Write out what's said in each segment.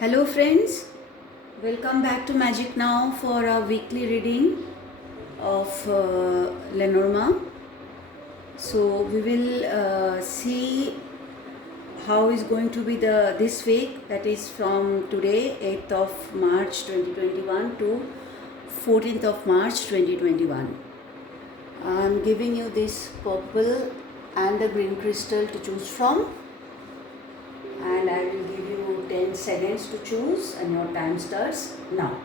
Hello friends, welcome back to Magic Now for our weekly reading of Lenormand. So we will see how is going to be the this week, that is from today 8th of March 2021 to 14th of March 2021. I am giving you this purple and the green crystal to choose from, and I will give you 10 seconds to choose and your time starts now.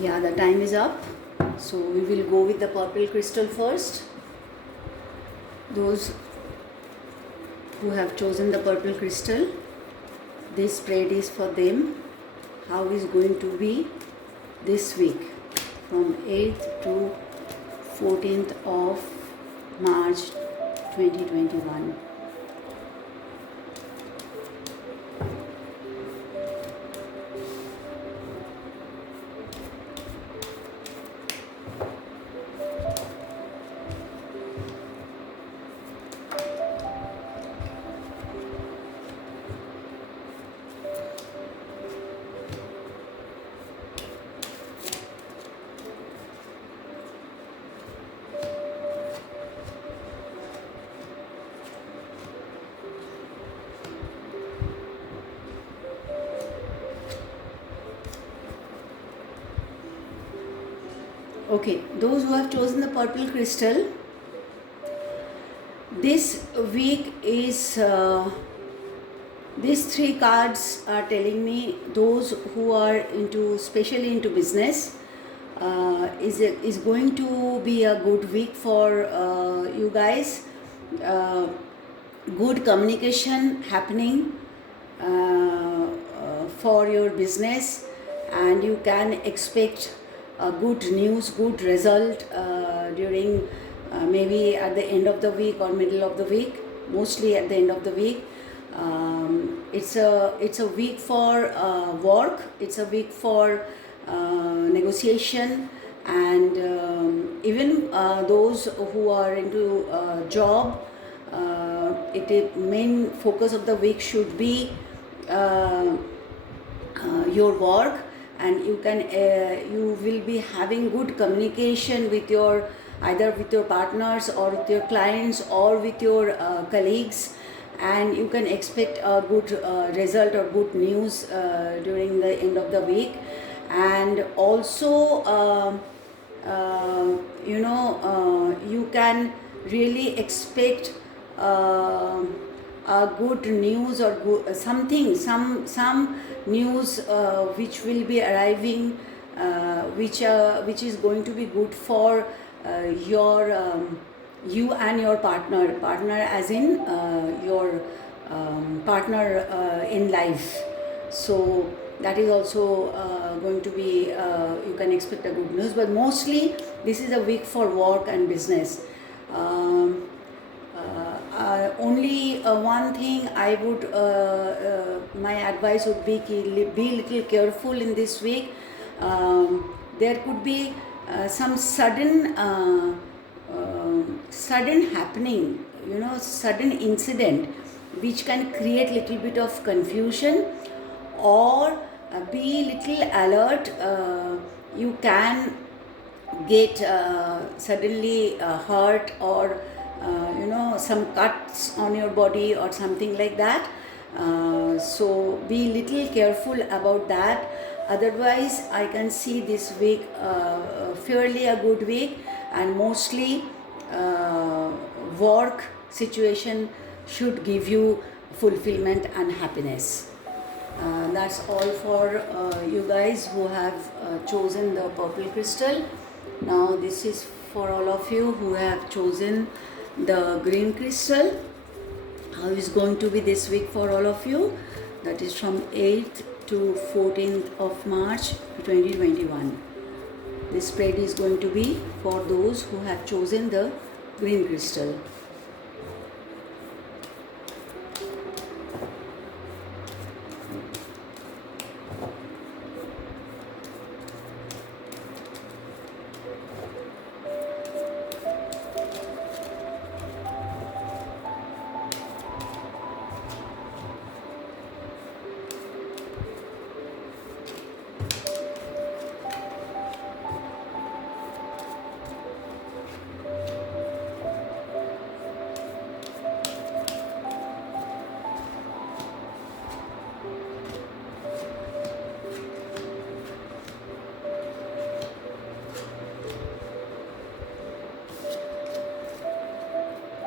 Yeah, the time is up. So we will go with the purple crystal first. Those who have chosen the purple crystal, this spread is for them. How is going to be this week from 8th to 14th of March 2021. Okay, those who have chosen the purple crystal, this week is these three cards are telling me those who are into, especially into business, is going to be a good week for you guys. Good communication happening for your business, and you can expect good news, good result during maybe at the end of the week or middle of the week, mostly at the end of the week. It's a week for work, it's a week for negotiation, and even those who are into job, main focus of the week should be your work, and you will be having good communication with your, either with your partners or with your clients or with your colleagues, and you can expect a good result or good news during the end of the week. And also you can really expect good news or some news which will be arriving, which is going to be good for your you and your partner as in your partner in life. So that is also going to be, you can expect a good news, but mostly this is a week for work and business. Only one thing I would, my advice would be little careful in this week. There could be some sudden happening, sudden incident which can create little bit of confusion, or be little alert. You can get suddenly hurt, or some cuts on your body or something like that. So be little careful about that. Otherwise I can see this week fairly a good week, and mostly work situation should give you fulfillment and happiness. That's all for you guys who have chosen the purple crystal. Now this is for all of you who have chosen the green crystal. How is going to be this week for all of you? That is from 8th to 14th of March 2021. This spread is going to be for those who have chosen the green crystal.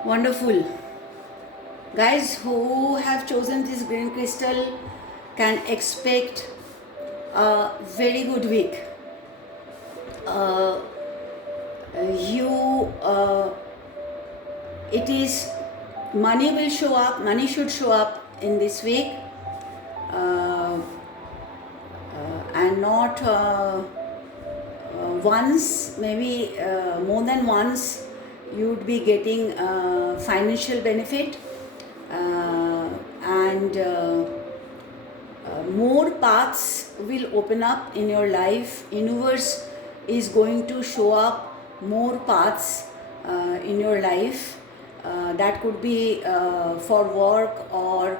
Wonderful. Guys who have chosen this green crystal can expect a very good week. Uh, you it is money will show up, money should show up in this week, and not once, maybe more than once you would be getting financial benefit, and more paths will open up in your life. Universe is going to show up more paths in your life. That could be for work or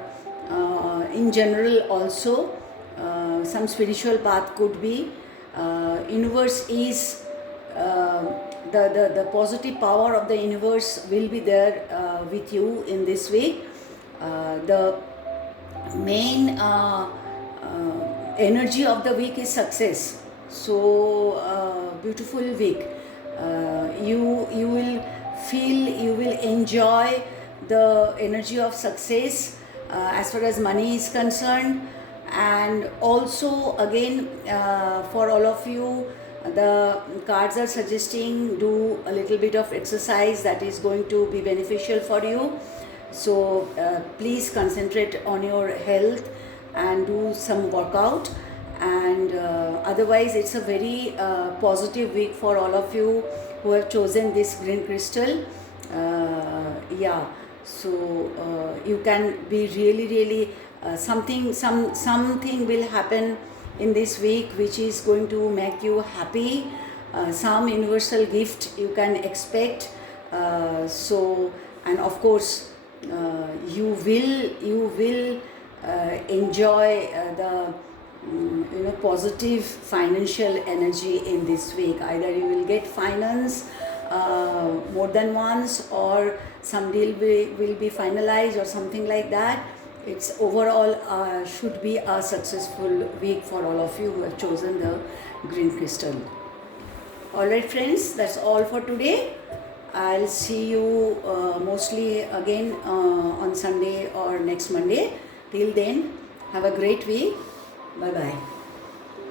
in general also. Some spiritual path could be. Universe is the positive power of the universe will be there with you in this week. The main energy of the week is success. So beautiful week. You will feel, you will enjoy the energy of success as far as money is concerned. And also again, for all of you, the cards are suggesting do a little bit of exercise that is going to be beneficial for you. So please concentrate on your health and do some workout. And otherwise it's a very positive week for all of you who have chosen this green crystal. Yeah, so you can be really something will happen in this week which is going to make you happy. Some universal gift you can expect. So, and of course you will enjoy the positive financial energy in this week. Either you will get finance more than once, or some deal will be finalized or something like that. It's overall should be a successful week for all of you who have chosen the green crystal. Alright friends, that's all for today. I'll see you mostly again on Sunday or next Monday. Till then, have a great week. Bye bye.